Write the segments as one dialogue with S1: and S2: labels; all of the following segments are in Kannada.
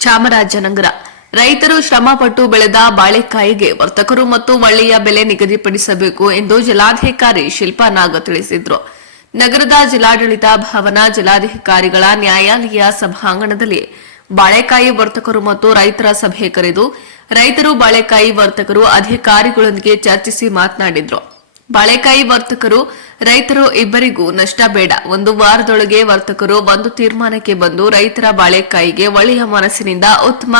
S1: ಚಾಮರಾಜನಗರ. ರೈತರು ಶ್ರಮಪಟ್ಟು ಬೆಳೆದ ಬಾಳೆಕಾಯಿಗೆ ವರ್ತಕರು ಮತ್ತು ಮಳ್ಳಿಯ ಬೆಲೆ ನಿಗದಿಪಡಿಸಬೇಕು ಎಂದು ಜಿಲ್ಲಾಧಿಕಾರಿ ಶಿಲ್ಪಾ ನಾಗ ತಿಳಿಸಿದ್ರು. ನಗರದ ಜಿಲ್ಲಾಡಳಿತ ಭವನ ಜಿಲ್ಲಾಧಿಕಾರಿಗಳ ನ್ಯಾಯಾಲಯ ಸಭಾಂಗಣದಲ್ಲಿ ಬಾಳೆಕಾಯಿ ವರ್ತಕರು ಮತ್ತು ರೈತರ ಸಭೆ ಕರೆದು ರೈತರು ಬಾಳೆಕಾಯಿ ವರ್ತಕರು ಅಧಿಕಾರಿಗಳೊಂದಿಗೆ ಚರ್ಚಿಸಿ ಮಾತನಾಡಿದ್ರು. ಬಾಳೆಕಾಯಿ ವರ್ತಕರು ರೈತರು ಇಬ್ಬರಿಗೂ ನಷ್ಟ ಬೇಡ. ಒಂದು ವಾರದೊಳಗೆ ವರ್ತಕರು ಒಂದು ತೀರ್ಮಾನಕ್ಕೆ ಬಂದು ರೈತರ ಬಾಳೆಕಾಯಿಗೆ ಒಳ್ಳೆಯ ಮನಸ್ಸಿನಿಂದ ಉತ್ತಮ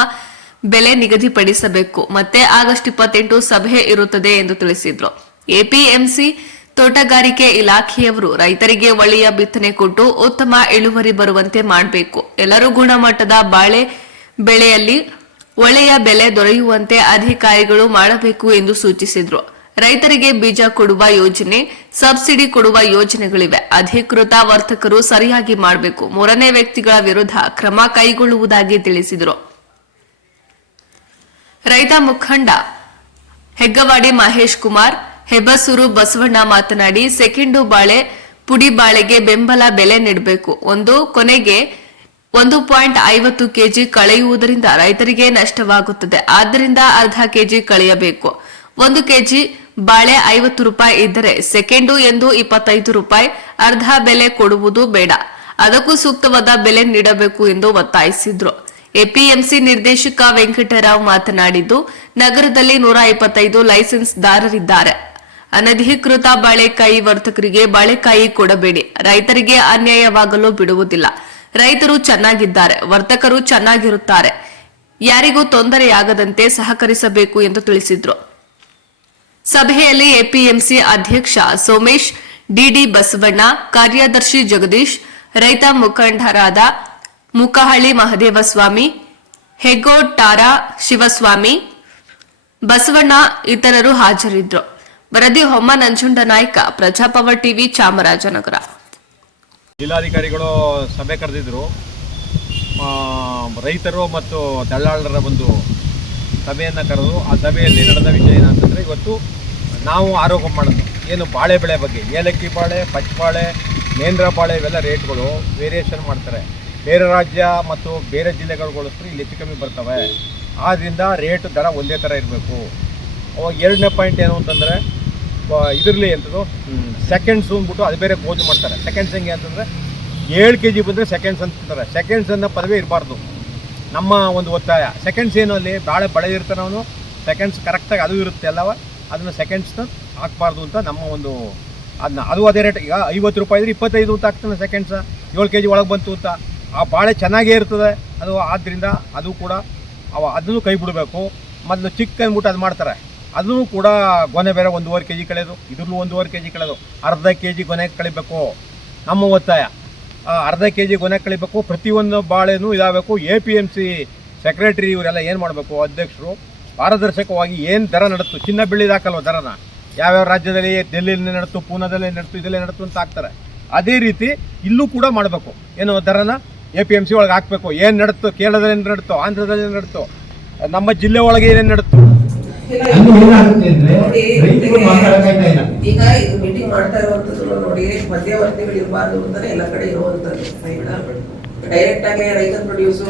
S1: ಬೆಲೆ ನಿಗದಿಪಡಿಸಬೇಕು. ಮತ್ತೆ ಆಗಸ್ಟ್ ಇಪ್ಪತ್ತೆಂಟು ಸಭೆ ಇರುತ್ತದೆ ಎಂದು ತಿಳಿಸಿದ್ರು. ಎಪಿಎಂಸಿ ತೋಟಗಾರಿಕೆ ಇಲಾಖೆಯವರು ರೈತರಿಗೆ ಒಳ್ಳೆಯ ಬಿತ್ತನೆ ಕೊಟ್ಟು ಉತ್ತಮ ಇಳುವರಿ ಬರುವಂತೆ ಮಾಡಬೇಕು. ಎಲ್ಲರೂ ಗುಣಮಟ್ಟದ ಬಾಳೆ ಬೆಳೆಯಲ್ಲಿ ಒಳ್ಳೆಯ ಬೆಲೆ ದೊರೆಯುವಂತೆ ಅಧಿಕಾರಿಗಳು ಮಾಡಬೇಕು ಎಂದು ಸೂಚಿಸಿದ್ರು. ರೈತರಿಗೆ ಬೀಜ ಕೊಡುವ ಯೋಜನೆ, ಸಬ್ಸಿಡಿ ಕೊಡುವ ಯೋಜನೆಗಳಿವೆ. ಅಧಿಕೃತ ವರ್ತಕರು ಸರಿಯಾಗಿ ಮಾಡಬೇಕು. ಮೂರನೇ ವ್ಯಕ್ತಿಗಳ ವಿರುದ್ಧ ಕ್ರಮ ಕೈಗೊಳ್ಳುವುದಾಗಿ ತಿಳಿಸಿದರು. ರೈತ ಮುಖಂಡ ಹೆಗ್ಗವಾಡಿ ಮಹೇಶ್ ಕುಮಾರ್ ಹೆಬಸೂರು ಬಸವಣ್ಣ ಮಾತನಾಡಿ, ಸೆಕೆಂಡು ಬಾಳೆ ಪುಡಿ ಬಾಳೆಗೆ ಬೆಂಬಲ ಬೆಲೆ ನೀಡಬೇಕು. ಒಂದು ಕೊನೆಗೆ ಒಂದು ಪಾಯಿಂಟ್ ಐವತ್ತು ಕೆಜಿ ಕಳೆಯುವುದರಿಂದ ರೈತರಿಗೆ ನಷ್ಟವಾಗುತ್ತದೆ. ಆದ್ದರಿಂದ ಅರ್ಧ ಕೆಜಿ ಕಳೆಯಬೇಕು. ಒಂದು ಕೆಜಿ ಬಾಳೆ ಐವತ್ತು ರೂಪಾಯಿ ಇದ್ದರೆ ಸೆಕೆಂಡು ಎಂದು ಇಪ್ಪತ್ತೈದು ರೂಪಾಯಿ, ಅರ್ಧ ಬೆಲೆ ಕೊಡುವುದು ಬೇಡ. ಅದಕ್ಕೂ ಸೂಕ್ತವಾದ ಬೆಲೆ ನೀಡಬೇಕು ಎಂದು ಒತ್ತಾಯಿಸಿದ್ರು. ಎಪಿಎಂಸಿ ನಿರ್ದೇಶಕ ವೆಂಕಟರಾವ್ ಮಾತನಾಡಿದ್ದು, ನಗರದಲ್ಲಿ ನೂರ ಇಪ್ಪತ್ತೈದು ಲೈಸೆನ್ಸ್ದಾರರಿದ್ದಾರೆ. ಅನಧಿಕೃತ ಬಾಳೆಕಾಯಿ ವರ್ತಕರಿಗೆ ಬಾಳೆಕಾಯಿ ಕೊಡಬೇಡಿ. ರೈತರಿಗೆ ಅನ್ಯಾಯವಾಗಲು ಬಿಡುವುದಿಲ್ಲ. ರೈತರು ಚೆನ್ನಾಗಿದ್ದಾರೆ, ವರ್ತಕರು ಚೆನ್ನಾಗಿರುತ್ತಾರೆ. ಯಾರಿಗೂ ತೊಂದರೆಯಾಗದಂತೆ ಸಹಕರಿಸಬೇಕು ಎಂದು ತಿಳಿಸಿದ್ರು. ಸಭೆಯಲ್ಲಿ ಎಪಿಎಂಸಿ ಅಧ್ಯಕ್ಷ ಸೋಮೇಶ್, ಡಿಡಿ ಬಸವಣ್ಣ, ಕಾರ್ಯದರ್ಶಿ ಜಗದೀಶ್, ರೈತ ಮುಖಂಡರಾದ ಮುಖಹಳ್ಳಿ ಮಹದೇವಸ್ವಾಮಿ ಹೆಗ್ಗೋಟಾರ ಶಿವಸ್ವಾಮಿ, ಬಸವಣ್ಣ ಇತರರು ಹಾಜರಿದ್ದರು. ವರದಿ ಹೊಮ್ಮ ನಂಜುಂಡ ನಾಯ್ಕ ಪ್ರಜಾಪವರ್ ಟಿವಿ, ಚಾಮರಾಜನಗರ.
S2: ಜಿಲ್ಲಾಧಿಕಾರಿಗಳು ಸಭೆ ಕರೆದಿದ್ರು. ರೈತರು ಮತ್ತು ದಲ್ಲಾಳರ ಒಂದು ಸಭೆಯನ್ನು ಕರೆದು ಆ ಸಭೆಯಲ್ಲಿ ನಡೆದ ವಿಷಯ ಏನಂತಂದರೆ ಇವತ್ತು ನಾವು ಆರೋಪ ಮಾಡೋದು. ಏನು ಬಾಳೆ ಬೆಳೆ ಬಗ್ಗೆ, ಏಲಕ್ಕಿ ಬಾಳೆ ಪಚ್ಚಬಾಳೆ ನೇಂದ್ರ ಬಾಳೆ ಇವೆಲ್ಲ ರೇಟ್ಗಳು ವೇರಿಯೇಷನ್ ಮಾಡ್ತಾರೆ. ಬೇರೆ ರಾಜ್ಯ ಮತ್ತು ಬೇರೆ ಜಿಲ್ಲೆಗಳು ಇಲ್ಲಿ ಹೆಚ್ಚು ಕಮ್ಮಿ ಬರ್ತವೆ. ಆದ್ದರಿಂದ ರೇಟ್ ದರ ಒಂದೇ ಥರ ಇರಬೇಕು. ಅವಾಗ ಎರಡನೇ ಪಾಯಿಂಟ್ ಏನು ಅಂತಂದರೆ ಇದರಲ್ಲಿ ಎಂಥದ್ದು ಸೆಕೆಂಡ್ಸು ಅಂದ್ಬಿಟ್ಟು ಅದು ಬೇರೆ ಗೋಜು ಮಾಡ್ತಾರೆ. ಸೆಕೆಂಡ್ಸ್ ಹೆಂಗೆ ಅಂತಂದರೆ, ಏಳು ಕೆ ಜಿ ಬಂದರೆ ಸೆಕೆಂಡ್ಸ್ ಅಂತಾರೆ. ಸೆಕೆಂಡ್ಸ್ ಅನ್ನೋ ಪದವೇ ಇರಬಾರ್ದು. ನಮ್ಮ ಒಂದು ಒತ್ತಾಯ. ಸೆಕೆಂಡ್ಸ್ ಏನು ಅಲ್ಲಿ ಭಾಳ ಬೆಳೆದಿರ್ತಾನೆ ಅವನು. ಸೆಕೆಂಡ್ಸ್ ಕರೆಕ್ಟಾಗಿ ಅದು ಇರುತ್ತೆ ಅಲ್ಲವ? ಅದನ್ನು ಸೆಕೆಂಡ್ಸ್ನ ಹಾಕ್ಬಾರ್ದು ಅಂತ ನಮ್ಮ ಒಂದು ಅದನ್ನ ಅದು ಅದೇ ರೇಟ್ ಈಗ ಐವತ್ತು ರೂಪಾಯಿ ಇದ್ರೆ ಇಪ್ಪತ್ತೈದು ಅಂತ ಆಗ್ತಾನೆ ಸೆಕೆಂಡ್ಸ ಏಳು ಕೆ ಜಿ ಒಳಗೆ ಬಂತು ಅಂತ. ಆ ಬಾಳೆ ಚೆನ್ನಾಗೇ ಇರ್ತದೆ. ಅದು ಆದ್ದರಿಂದ ಅದು ಕೂಡ ಅವ ಅದನ್ನು ಕೈ ಬಿಡಬೇಕು. ಮೊದಲು ಚಿಕ್ಕ ಅಂದ್ಬಿಟ್ಟು ಅದು ಮಾಡ್ತಾರೆ. ಅದನ್ನು ಕೂಡ ಗೊನೆ ಬೇರೆ ಒಂದೂವರೆ ಕೆ ಜಿ ಕಳೆಯೋದು ಇದ್ರಲ್ಲೂ ಒಂದೂವರೆ ಕೆ ಜಿ ಕಳೆಯೋದು ಅರ್ಧ ಕೆ ಜಿ ಗೊನೆ ಕಳಿಬೇಕು. ನಮ್ಮ ಒತ್ತಾಯ. ಅರ್ಧ ಕೆ ಜಿ ಗೊನೆ ಕಳಿಬೇಕು, ಪ್ರತಿಯೊಂದು ಬಾಳೆನೂ ಇದಾಗಬೇಕು. A P M C secretary ಇವರೆಲ್ಲ ಏನು ಮಾಡಬೇಕು, ಅಧ್ಯಕ್ಷರು? ಪಾರದರ್ಶಕವಾಗಿ ಏನು ದರ ನಡತ್ತು? ಚಿನ್ನ ಬೆಳ್ಳಿ ಹಾಕಲ್ವ ದರನ? ಯಾವ್ಯಾವ ರಾಜ್ಯದಲ್ಲಿ ಡೆಲ್ಲಿಯಲ್ಲಿ ನಡತ್ತು, ಪೂನಾದಲ್ಲಿ ನಡತ್ತು, ಇದರಲ್ಲಿ ನಡತ್ತು ಅಂತ ಹಾಕ್ತಾರೆ. ಅದೇ ರೀತಿ ಇಲ್ಲೂ ಕೂಡ ಮಾಡಬೇಕು. ಏನು ದರನ? ಎ ಪಿ ಎಂ ಸಿ ಒಳಗೆ ಹಾಕಬೇಕು. ಏನು ನಡತ್ತು? ಕೇರಳದಲ್ಲಿ ಏನು ಆಂಧ್ರದಲ್ಲಿ ಏನು ನಮ್ಮ ಜಿಲ್ಲೆ ಒಳಗೆ ಏನೇನು ನಡತ್ತು?
S3: ಅಲ್ಲಿ ಏನಾಗುತ್ತೆ ಅಂದ್ರೆ ರೈತರು ಮಾತಾಡಕ್ಕಾಗ್ತಾ ಇಲ್ಲ.
S4: ಈಗ ಇದು ಮೀಟಿಂಗ್ ಮಾಡ್ತಾ ಇರುವಂತದ್ದು ನೋಡಿ ಮಧ್ಯವರ್ತಿಗಳು ಇರಬಾರ್ದು ಅಂತಾನೆ ಎಲ್ಲ ಕಡೆ ಇರುವಂತದ್ದು ಡೈರೆಕ್ಟ್ ಆಗಿ ರೈತ ಪ್ರೊಡ್ಯೂಸು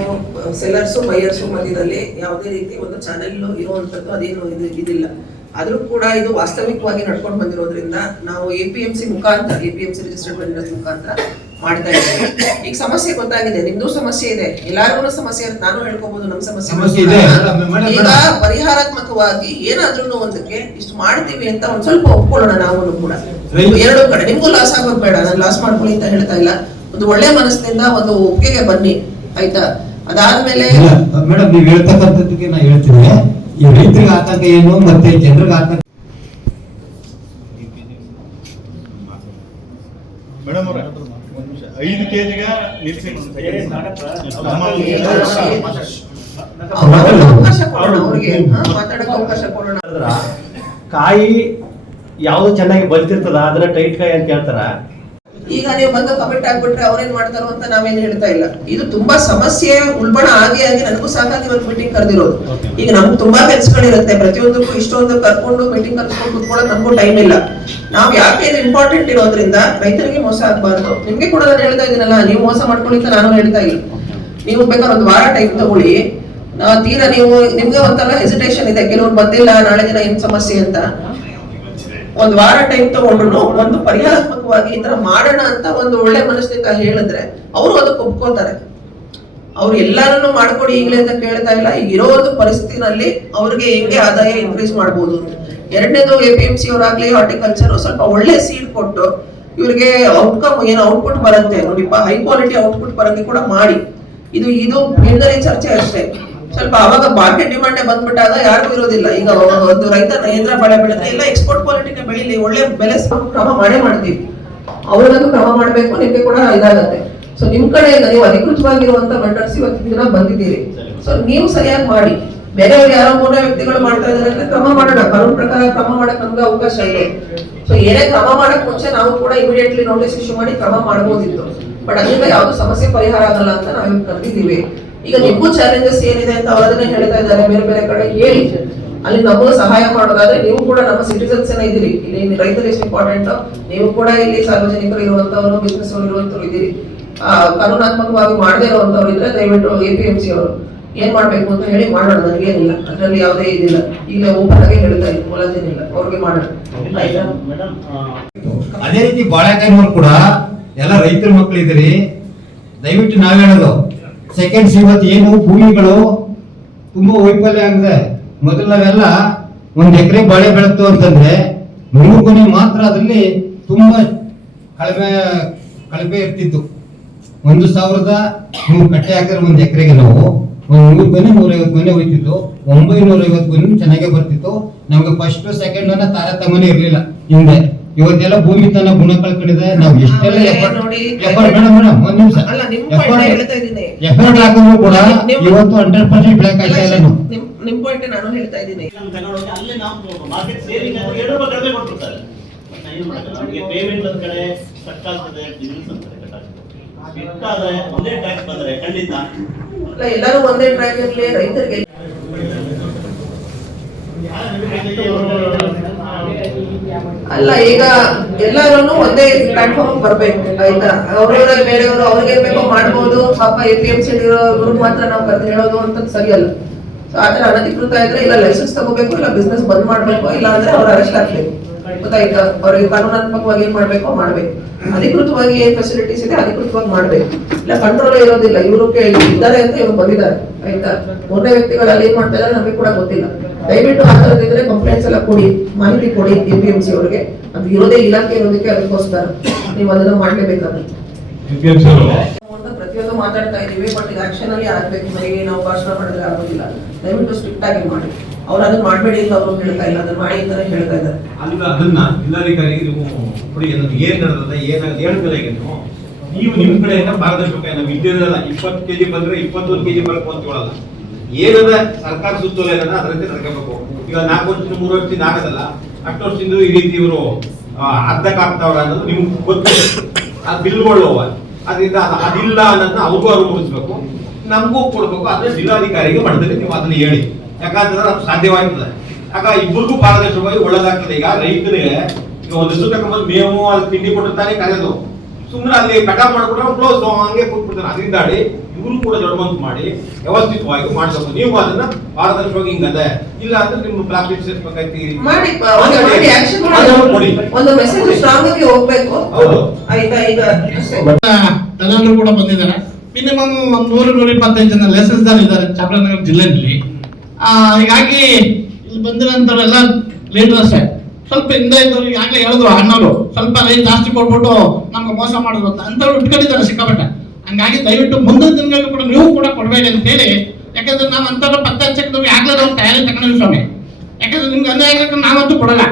S4: ಸೆಲ್ಲರ್ಸು ಬೈಯರ್ಸು ಮಧ್ಯದಲ್ಲಿ ಯಾವುದೇ ರೀತಿ ಒಂದು ಚಾನೆಲ್ ಇರುವಂತದ್ದು ಅದೇನು ಇದು ಇದಿಲ್ಲ. ಆದ್ರೂ ಕೂಡ ಇದು ವಾಸ್ತವಿಕವಾಗಿ ನಡ್ಕೊಂಡು ಬಂದಿರೋದ್ರಿಂದ ನಾವು ಎ ಪಿ ಎಂ ಸಿ ಮುಖಾಂತರ A P M C registered ಮುಖಾಂತರ ಮಾಡ್ತಾ ಇದ್ದೀವಿ ಈಗ ಸಮಸ್ಯೆ ಗೊತ್ತಾಗಿದೆ ನಿಮ್ದು ಸಮಸ್ಯೆ ಇದೆ ಎಲ್ಲಾರ್ಗು ಸಮಸ್ಯೆ ಅಂತ ನಾನು ಹೇಳ್ಕೋಬಹುದು ನಮ್ಮ ಸಮಸ್ಯೆ ಈಗ ಪರಿಹಾರಾತ್ಮಕವಾಗಿ ಏನಾದ್ರೂ ಒಂದಕ್ಕೆ ಇಷ್ಟು ಮಾಡ್ತೀವಿ ಅಂತ ಒಂದ್ ಸ್ವಲ್ಪ ಒಪ್ಕೊಳ್ಳೋಣ ನಾವು ಕೂಡ. ಎರಡು ಕಡೆ. ನಿಮ್ಗೂ ಲಾಸ್ ಆಗೋದ್ ಬೇಡ ನಾನು ಲಾಸ್ ಮಾಡ್ಕೊಳ್ಳಿ ಅಂತ ಹೇಳ್ತಾ ಇಲ್ಲ. ಒಂದು ಒಳ್ಳೆ ಮನಸ್ಸಿನಿಂದ ಒಂದು ಒಪ್ಪಿಗೆ ಬನ್ನಿ ಆಯ್ತಾ? ಅದಾದ್ಮೇಲೆ
S3: ಮೇಡಮ್ ನೀವು ಹೇಳ್ತಕ್ಕಂಥದ್ದಕ್ಕೆ ನಾ ಹೇಳ್ತೀನಿ ಈ ರೈತರಿಗೆ ಆತಂಕ ಏನು ಮತ್ತೆ ಜನರಿಗೆ ಆತಂಕ
S5: ಮೇಡಮ್ ಅವ್ರೆ ಒಂದ್ ನಿಮಿಷ ಐದು ಕೆಜಿಗೆ ನಿಲ್ಸಿ
S4: ಅವ್ರಿಗೆ ಅವಕಾಶ ಕೊಡೋಣ ಅವ್ರಿಗೆ ಹಾ, ಮಾತಾಡಕ್ಕೆ ಅವಕಾಶ ಕೊಡೋಣ
S6: ಕಾಯಿ ಯಾವ್ದು ಚೆನ್ನಾಗಿ ಬಲ್ತಿರ್ತದ ಅದನ್ನ ಟೈಟ್ ಕಾಯಿ ಅಂತ ಹೇಳ್ತಾರ.
S4: ಈಗ ನೀವು ಬಂದು ಕಮೆಂಟ್ ಆಗ್ಬಿಟ್ರೆ ಅವ್ರೇನ್ ಮಾಡ್ತಾರೋ ಅಂತ ನಾವೇನು ಹೇಳ್ತಾ ಇಲ್ಲ. ಇದು ತುಂಬಾ ಸಮಸ್ಯೆ ಉಲ್ಬಣ ಆಗಿ ಆಗಿ ನನಗೂ ಸಾಕಾಗಿ ಒಂದು ಮೀಟಿಂಗ್ ಕರೆದಿರೋದು. ಈಗ ನಮ್ಗೆ ತುಂಬಾ ಕೆಲ್ಸಗಳಿರುತ್ತೆ ಪ್ರತಿಯೊಂದಕ್ಕೂ ಇಷ್ಟೊಂದು ಕರ್ಕೊಂಡು ಮೀಟಿಂಗ್ ಕರ್ಕೊಂಡು ಕುತ್ಕೊಳ್ಳೋಕೆ ನಮಗೂ ಟೈಮ್ ಇಲ್ಲ. ನಾವ್ ಯಾಕೆ ಇದು ಇಂಪಾರ್ಟೆಂಟ್ ಇರೋದ್ರಿಂದ ರೈತರಿಗೆ ಮೋಸ ಆಗ್ಬಾರ್ದು. ನಿಮ್ಗೆ ಕೂಡ ನಾನು ಹೇಳ್ತಾ ಇದ್ದೀನಲ್ಲ ನೀವು ಮೋಸ ಮಾಡ್ಕೊಳಿ ಅಂತ ನಾನು ಹೇಳ್ತಾ ಇಲ್ಲ. ನೀವು ಬೇಕಾದ್ರೆ ಒಂದು ವಾರ ಟೈಮ್ ತಗೊಳ್ಳಿ. ತೀರಾ ನೀವು ನಿಮ್ಗೆ ಒಂಥರ ಹೆಸಿಟೇಷನ್ ಇದೆ ಕೆಲವ್ರು ಬಂದಿಲ್ಲ ನಾಳೆ ದಿನ ಏನ್ ಸಮಸ್ಯೆ ಅಂತ. ಒಂದ್ ವಾರ ಟೈಮ್ ತಗೊಂಡ್ರು ಒಂದು ಪರಿಹಾರಾತ್ಮಕವಾಗಿ ಈ ತರ ಮಾಡೋಣ ಅಂತ ಒಂದು ಒಳ್ಳೆ ಮನಸ್ಸಿನಿಂದ ಹೇಳಿದ್ರೆ ಅವರು ಅದಕ್ಕೆ ಒಪ್ಕೋತಾರೆ ಅವ್ರು ಎಲ್ಲಾರನ್ನು ಮಾಡ್ಕೊಡಿ ಈಗಲೇ ಅಂತ ಕೇಳ್ತಾ ಇಲ್ಲ. ಈಗ ಒಂದು ಪರಿಸ್ಥಿತಿನಲ್ಲಿ ಅವ್ರಿಗೆ ಹೆಂಗೆ ಆದಾಯ ಇನ್ಕ್ರೀಸ್ ಮಾಡ್ಬೋದು? ಎರಡನೇದು ಎ ಪಿ ಎಂ ಸಿ ಅವರಾಗ್ಲಿ ಹಾರ್ಟಿಕಲ್ಚರ್ ಸ್ವಲ್ಪ ಒಳ್ಳೆ ಸೀಡ್ ಕೊಟ್ಟು ಇವ್ರಿಗೆ ಔಟ್ಕಮ್ ಏನು ಔಟ್ಪುಟ್ ಬರುತ್ತೆ. ನೋಡಿಪ್ಪ ಹೈ ಕ್ವಾಲಿಟಿ ಔಟ್ಪುಟ್ ಬರೋಕೆ ಕೂಡ ಮಾಡಿ. ಇದು ಇದು ಪ್ರಿಲಿಮಿನರಿ ಚರ್ಚೆ ಅಷ್ಟೇ. ಸ್ವಲ್ಪ ಅವಾಗ ಮಾರ್ಕೆಟ್ ಡಿಮಾಂಡ್ ಬಂದ್ಬಿಟ್ಟಾಗ ಯಾರಿಗೂ ಇರೋದಿಲ್ಲ. ಈಗ ಒಂದು ರೈತ ನಯಂದ್ರ ಬೆಳೆ ಬೆಳೆದ್ರೆ ಎಲ್ಲ ಎಕ್ಸ್ಪೋರ್ಟ್ ಕ್ವಾಲಿಟಿನೇ ಬೆಳಿಲಿ, ಒಳ್ಳೆ ಬೆಲೆ ಕ್ರಮ ಮಾಡೇ ಮಾಡ್ತೀವಿ. ಅವ್ರಿಗೂ ಕ್ರಮ ಮಾಡಬೇಕು ನಿಮಗೆ ಕೂಡ ಇದಾಗತ್ತೆ. ಸೊ ನಿಮ್ ಕಡೆಯಿಂದ ನೀವು ಅಧಿಕೃತವಾಗಿರುವಂತ ವೆಂಡರ್ಸ್ ಇವತ್ತಿನ ದಿನ ಬಂದಿದ್ದೀರಿ. ಸೊ ನೀವು ಸರಿಯಾಗಿ ಮಾಡಿ. ಬೇರೆಯವ್ರು ಯಾರೋ ಮೂರ ವ್ಯಕ್ತಿಗಳು ಮಾಡ್ತಾ ಇದಾರೆ ಅಂದ್ರೆ ಕ್ರಮ ಮಾಡೋಣ. ಕಾನೂನು ಪ್ರಕಾರ ಕ್ರಮ ಮಾಡಕ್ ನಮ್ಗೆ ಅವಕಾಶ ಇದೆ. ಸೊ ಏನೇ ಕ್ರಮ ಮಾಡಕ್ ಮುಂಚೆ ನಾವು ಕೂಡ ಇಮಿಡಿಯೇಟ್ಲಿ ನೋಟಿಸ್ ಇಶ್ಯೂ ಮಾಡಿ ಕ್ರಮ ಮಾಡಬಹುದಿತ್ತು ಬಟ್ ಅದರಿಂದ ಯಾವ್ದು ಸಮಸ್ಯೆ ಪರಿಹಾರ ಆಗಲ್ಲ ಅಂತ ನಾವು ಕರೆದಿದ್ದೀವಿ. ಈಗ ನಿಮಗೂ ಚಾಲೆಂಜಸ್ ಏನಿದೆ ಅಂತ ಅವರದನ್ನೇ ಹೇಳ್ತಾ ಇದ್ದಾರೆ ಬೇರೆ ಬೇರೆ ಕಡೆ ಹೇಳಿ. ಅಲ್ಲಿ ನಮಗೂ ಸಹಾಯ ಮಾಡೋದಾದ್ರೆ ನೀವು ಕೂಡ ನಮ್ಮ ಸಿಟಿಸನ್ಸ್ ಏನ ಇದ್ದೀರಿ. ಇಲ್ಲಿ ರೈತರು ಎಷ್ಟು ಇಂಪಾರ್ಟೆಂಟ್ ನೀವು ಕೂಡ ಇಲ್ಲಿ ಸಾರ್ವಜನಿಕರು ಇರುವಂತವರು ಬಿಸ್ನೆಸ್ ಅವರು ಇರುವಂತವ್ರು ಇದ್ದೀರಿ. ಆ, ಕಾನೂನಾತ್ಮಕವಾಗಿ ಮಾಡದೇ ಇರುವಂತವ್ರು ಇದ್ರೆ ದಯವಿಟ್ಟು ಎ ಪಿ ಎಂ ಸಿ ಅವರು ಏನ್ ಮಾಡ್ಬೇಕು ಅಂತ ಹೇಳಿ ಮಾಡೋಣ ನನಗೇನಿಲ್ಲ. ಅದ್ರಲ್ಲಿ ಯಾವುದೇ ಇದಿಲ್ಲ. ಈಗ ಓಪನ್ ಆಗಿ ಹೇಳ್ತಾ ಇದ್ದೀನಿ ಮುಲಾಜೇನಿಲ್ಲ. ಅವ್ರಿಗೆ ಮಾಡೋಣ.
S3: ಅದೇ ರೀತಿ ಬಾಳೆಕಾಯಿ ಕೂಡ ಎಲ್ಲ ರೈತರ ಮಕ್ಕಳು ಇದ್ದೀರಿ. ದಯವಿಟ್ಟು ನಾವ್ ಹೇಳೋದು. ಸೆಕೆಂಡ್ಸ್ ಇವತ್ತು ಏನು ಭೂಮಿಗಳು ತುಂಬಾ ವೈಫಲ್ಯ ಆಗಿದೆ. ಮೊದಲು ನಾವೆಲ್ಲ ಒಂದ್ ಎಕರೆ ಬಾಳೆ ಬೆಳತ್ತು ಅಂತಂದ್ರೆ ಮೂರು ಕೊನೆ ಮಾತ್ರ ಅದರಲ್ಲಿ ತುಂಬಾ ಕಳಪೆ ಕಳಪೆ ಇರ್ತಿತ್ತು. ಒಂದು ಸಾವಿರದ ನೂರು ಕಟ್ಟೆ ಹಾಕಿದ್ರೆ ಒಂದು ಎಕರೆಗೆ ನಾವು ಒಂದು ನೂರು ಕೊನೆ ನೂರೈವತ್ತು ಕೊನೆ ಹೋಯ್ತಿತ್ತು ಒಂಬೈನೂರ ಐವತ್ತು ಕೊನೆ ಚೆನ್ನಾಗೆ ಬರ್ತಿತ್ತು. ನಮ್ಗೆ ಫಸ್ಟ್ ಸೆಕೆಂಡ್ ಅನ್ನ ತಾರತಮ್ಯನೇ ಇರ್ಲಿಲ್ಲ ಹಿಂದೆ. ಇವತ್ತೆಲ್ಲ ಭೂಮಿ ತನ್ನ ಗುಣ ಕಳ್ಕೊಂಡಿದೆ ನಾವು ಎಷ್ಟೆಲ್ಲ ಎಫರ್ಟ್ ಮೇಡಮ್ ಮೇಡಮ್ ಒಂದ್ ನಿಮಿಷ. ಎಫರ್ಟ್ ಹಾಕಿದ್ರು ಕೂಡ ಇವತ್ತು ಹಂಡ್ರೆಡ್ ಪರ್ಸೆಂಟ್ ಬೆಳಕ್ ಆಗ್ತಾ ಇಲ್ಲ ನಾವು
S4: ನಿಮ್ ನಿಮ್ ಪಾಯಿಂಟ್ ನಾನು ಹೇಳ್ತಾ ಇದ್ದೀನಿ.
S6: ತಗೊಂಡೋಗಿ ಅಲ್ಲೇ ನಾವು ಮಾರ್ಕೆಟ್ ಸೇವಿಂಗ್ ಅಂತ ಎರಡು ರೂಪಾಯಿ ಕಡಿಮೆ ಕೊಟ್ಬಿಡ್ತಾರೆ. ಮತ್ತೆ ನಾ ಏನ್ ಮಾಡ್ತೀನಿ? ನಮಗೆ ಪೇಮೆಂಟ್ ಒಂದ್ ಕಡೆ ಕಟ್ ಆಗ್ತದೆ ಡಿವಿಡೆನ್ಸ್ ಅಂತ ಕಟ್ ಆಗ್ತದೆ. ಬಿಟ್ಟಾದ್ರೆ ಒಂದೇ ಟ್ಯಾಕ್ಸ್ ಬಂದ್ರೆ ಖಂಡಿತ.
S4: ಅಲ್ಲ ಎಲ್ಲರೂ ಒಂದೇ ಟ್ರ್ಯಾಕ್ ಇರ್ಲಿ ರೈತರಿಗೆ ಅಲ್ಲ, ಈಗ ಎಲ್ಲರೂ ಒಂದೇ ಪ್ಲಾಟ್ಫಾರ್ಮ್ ಬರ್ಬೇಕು, ಆಯ್ತಾ? ಅವ್ರವ್ರ ಬೇರೆಯವರು ಅವ್ರಿಗೆ ಬೇಕೋ, ಮಾಡ್ಬೋದು. ಪಾಪ A P M C group ಮಾತ್ರ ನಾವು ಕರೆದು ಹೇಳೋದು ಅಂತ ಸರಿಯಲ್ಲ ಸೊ ಆತರ ಅನಧಿಕೃತ ಇದ್ರೆ ಇಲ್ಲ ಲೈಸೆನ್ಸ್ ತಗೋಬೇಕು, ಇಲ್ಲ ಬಿಸ್ನೆಸ್ ಬಂದ್ ಮಾಡ್ಬೇಕು ಇಲ್ಲ ಅಂದ್ರೆ ಅವ್ರ ಅರೆಸ್ಟ್ ಆಗ್ಬೇಕು. ಗೊತ್ತಾಯ್ತಾ? ಅವ್ರಿಗೆ ಕಾನೂನಾತ್ಮಕವಾಗಿ ಏನ್ ಮಾಡ್ಬೇಕು ಮಾಡ್ಬೇಕು. ಅಧಿಕೃತವಾಗಿ ಏನ್ ಫೆಸಿಲಿಟೀಸ್ ಇದೆ ಅಧಿಕೃತವಾಗಿ ಮಾಡ್ಬೇಕು. ಇಲ್ಲ ಕಂಟ್ರೋಲ್ ಇರೋದಿಲ್ಲ. ಇವರು ಇದ್ದಾರೆ ಅಂತ ಇವ್ರು ಬಂದಿದ್ದಾರೆ. ಆಯ್ತಾ? ಮೂರನೇ ವ್ಯಕ್ತಿಗಳಲ್ಲಿ ಏನ್ ಮಾಡ್ತಾ ಇದಾರೆ ನಮಗೆ ಕೂಡ ಗೊತ್ತಿಲ್ಲ. ದಯವಿಟ್ಟು ಆ ಥರದಿದ್ರೆ ಕಂಪ್ಲೇಂಟ್ಸ್ ಎಲ್ಲ ಕೊಡಿ. ಮಾಹಿತಿ ಕೊಡಿ ಎ ಪಿ ಎಂ ಸಿ ಅವರಿಗೆ. ಅದು ಇರೋದೇ ಇಲಾಖೆ ಇರೋದಕ್ಕೆ ಅದಕ್ಕೋಸ್ಕರ ನೀವು ಅದನ್ನ ಮಾಡ್ಲೇಬೇಕಾದ್ರೆ. ಪ್ರತಿಯೊಂದು ಮಾತಾಡ್ತಾ ಇದೀವಿ ಬಟ್ ಇದು ಆಕ್ಷನ್ ಅಲ್ಲಿ ಆಗ್ಬೇಕು. ಬರೀ ನಾವು ಭಾಷಣ ಮಾಡಿದ್ರೆ ಆಗೋದಿಲ್ಲ. ದಯವಿಟ್ಟು ಸ್ಟ್ರಿಕ್ಟ್ ಆಗಿ ಮಾಡಿ. ಅವ್ರು ಅದನ್ನ ಮಾಡಬೇಡಿ ಅಂತ ಅವ್ರು ಹೇಳ್ತಾ ಇಲ್ಲ, ಅದನ್ನ ಮಾಡಿ ಅಂತಾನೆ ಹೇಳ್ತಾ ಇದ್ದಾರೆ.
S2: ಅಲ್ಲ ಅದನ್ನ ಜಿಲ್ಲಾಧಿಕಾರಿಗೆ ನೀವು ಅದನ್ನ ಏನ್ ನಡೆದ ಏನಾಗ ಹೇಳಿದ್ರೆ ಈಗ ನೀವು? ನೀವು ನಿಮ್ ಕಡೆಯಿಂದ ಪಾರದರ್ಶಕ ನಾವು ಇದ್ದಿರಲ್ಲ ಇಪ್ಪತ್ತು ಕೆಜಿ ಬಂದ್ರೆ ಇಪ್ಪತ್ತೊಂದು ಕೆಜಿ ಬರಬೇಕು ಅಂತ ಹೇಳಲ್ಲ. ಏನದ ಸರ್ಕಾರ ಸುತ್ತೋಲೆ ಅದರಂತೆ ನಡ್ಕೋಬೇಕು. ಈಗ ನಾಲ್ಕು ವರ್ಷದಿಂದ ಮೂರು ವರ್ಷದಿಂದ ಆಗದಲ್ಲ, ಅಷ್ಟು ವರ್ಷದಿಂದ ಈ ರೀತಿ ಇವರು ಅರ್ಧಕ್ಕೆ ಆಗ್ತಾವ್ರ ಅನ್ನೋದು ನಿಮ್ಗೆ ಗೊತ್ತು. ಅದು ಬಿಲ್ಗೊಳ್ಳುವ ಅದರಿಂದ ಅದಿಲ್ಲ ಅನ್ನೋದನ್ನ ಅವ್ರಿಗೂ ಅನುಭವಿಸ್ಬೇಕು. ನಮಗೂ ಕೊಡ್ಬೇಕು ಅದನ್ನ ಜಿಲ್ಲಾಧಿಕಾರಿಗೆ ಮಟ್ಟದಲ್ಲಿ ನೀವು ಅದನ್ನ ಹೇಳಿ. ಯಾಕಂತಂದ್ರೆ ಅದು ಸಾಧ್ಯವಾಗ್ತದೆ. ಯಾಕ ಇಬ್ಬರಿಗೂ ಪಾರದರ್ಶಕವಾಗಿ ಒಳ್ಳೇದಾಗ್ತದೆ. ಈಗ ರೈತರಿಗೆ ಈಗ ಒಂದಿಷ್ಟು ತಗೊಂಡ್ಬಂದು ಮೇವು ಅಲ್ಲಿ ತಿಂಡಿ ಕೊಟ್ಟಿರ್ತಾನೆ ಕರೆಯೋದು ಸುಮ್ಮನೆ ಅಲ್ಲಿ ಕಟಾವ್ ಮಾಡ್ಬಿಟ್ರೆ ಕ್ಲೋಸ್ ಹಂಗೆ ಕೂತ್ಬಿಡ್ತಾನೆ ಅದರಿಂದಾಡಿ ಇವರು ಕೂಡ ದೊಡ್ಡ ಮನ್ಸು ಮಾಡಿ ವ್ಯವಸ್ಥಿತವಾಗಿ ಮಾಡಬೇಕು. ನೀವು ಅದನ್ನ ಪಾರದರ್ಶಕವಾಗಿ ಹಿಂಗದೆ ಇಲ್ಲ ಅಂದ್ರೆ ನಿಮ್ಮ ಪ್ಲಾಸ್ಟಿಕ್ ಸೇರ್ಬೇಕಾಯ್ತಿ ಕೊಡಿ.
S4: ಒಂದು ಮೆಸೇಜ್ ಸ್ಟ್ರಾಂಗ್ ಆಗಿ ಹೋಗ್ಬೇಕು.
S2: ಹೌದು.
S4: ಆಯ್ತಾ ಈಗ ಅಷ್ಟೇ.
S5: ಕೂಡ ಬಂದಿದ್ದಾರೆ. ಮಿನಿಮಮ್ ಒಂದ್ ನೂರು ನೂರ ಇಪ್ಪತ್ತೈದು ಜನ ಲೈಸೆನ್ಸ್ ಇದ್ದಾರೆ ಚಾಮರಾಜನಗರ ಜಿಲ್ಲೆಯಲ್ಲಿ. ಹೀಗಾಗಿ ಇಲ್ಲಿ ಬಂದಿರೋಂಥವ್ರೆಲ್ಲ ಲೀಡರ್ಸ್ ಸ್ವಲ್ಪ ಹಿಂದೆ ಇದ್ದವ್ರು ಈಗಾಗಲೇ ಹೇಳಿದ್ರು ಅಣ್ಣವರು. ಸ್ವಲ್ಪ ರೈಟ್ ಜಾಸ್ತಿ ಕೊಟ್ಬಿಟ್ಟು ನಮ್ಗೆ ಮೋಸ ಮಾಡಿದ್ರು ಅಂತ. ಅಂಥವ್ರು ಇಟ್ಕೊಂಡಿದ್ದಾರೆ ಸಿಕ್ಕಾಪಟ್ಟೆ. ಹಂಗಾಗಿ ದಯವಿಟ್ಟು ಮುಂದಿನ ದಿನಗಳಲ್ಲಿ ಕೂಡ ನೀವು ಕೂಡ ಕೊಡಬೇಡಿ ಅಂತ ಹೇಳಿ. ಯಾಕಂದ್ರೆ ನಾವು ಅಂಥವ್ರ ಪತ್ತೆ ಹಚ್ಚಕ್ಕೆ ಆಗ್ಲೇ ನಾವು ತಯಾರಿ ತಗೊಂಡಿವಿ ಸ್ವಾಮಿ. ಯಾಕಂದ್ರೆ ನಿಮ್ಗೆ ಅನ್ಯಾಯ ಆಗಕ್ಕೆ ನಾವಂತೂ ಕೊಡಲ್ಲ.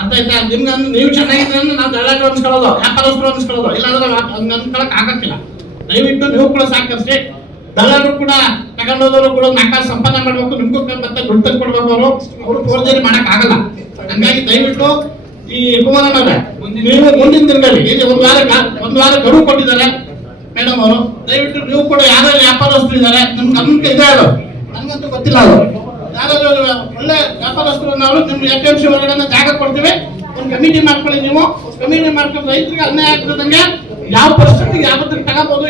S5: ಅರ್ಥ ಆಯ್ತಾ? ನಿಮ್ಗೆ ಅಂದ್ರೆ ನೀವು ಚೆನ್ನಾಗಿದ್ರೆ ನಾವು ದಳ್ಳಾಟರು ಅನ್ಸ್ಕೊಳ್ಳೋದು, ವ್ಯಾಪಾರಸ್ಥರು ಅನ್ಸ್ಕೊಳ್ಳೋದು. ಇಲ್ಲಾಂದ್ರೆ ಹಂಗೆ ಅನ್ಕೊಳಕ್ ಆಗಕ್ಕಿಲ್ಲ. ದಯವಿಟ್ಟು ನೀವು ಕೂಡ ಸಾಕಷ್ಟು ದಳ್ಳಾಟರು ಕೂಡ ತಗೊಂಡೋದವರು ಕೂಡ ನಾಲ್ಕಾರು ಸಂಪಾದನೆ ಮಾಡ್ಬೇಕು, ನಿಮ್ಗೂ ಮತ್ತೆ ತಂದು ಕೊಡ್ಬೇಕು ಅವರು ಅವರು ಫೋರ್ಜರಿ ಮಾಡಕ್ ಆಗಲ್ಲ. ಹಂಗಾಗಿ ದಯವಿಟ್ಟು ಈ ಕುಮಾರಣ್ಣವ್ರೆ ನೀವು ಮುಂದಿನ ದಿನದಲ್ಲಿ ಈಗ ಒಂದು ವಾರ ಒಂದು ವಾರ ಗಡುವು ಕೊಟ್ಟಿದ್ದಾರೆ ಮೇಡಮ್ ಅವರು. ದಯವಿಟ್ಟು ನೀವು ಕೂಡ ಯಾರು ವ್ಯಾಪಾರಸ್ಥರು ಇದ್ದಾರೆ ನಿಮ್ಗೆ ಗಮನಕ್ಕೆ ಇದೆ ನನಗಂತೂ ಗೊತ್ತಿಲ್ಲ ಅದು. ಯಾರಾದ್ರೂ ಒಳ್ಳೆ ವ್ಯಾಪಾರಸ್ಥರು ನಾವು ನಿಮ್ಗೆ ಎಫ್ ಎಂ ಸಿ ಒಳಗಡೆ ಜಾಗ ಕೊಡ್ತೀವಿ. ಒಂದು ಕಮಿಟಿ ಮಾಡ್ಕೊಳ್ಳಿ ನೀವು. ಕಮಿಟಿ ಮಾಡ್ಕೊಂಡು ರೈತರಿಗೆ ಅನ್ಯಾಯ ಆಗ್ತದಂಗೆ ಯಾವ ಪರಿಸ್ಥಿತಿ ಯಾವತ್ತಿಗೆ ತಗೋಬಹುದು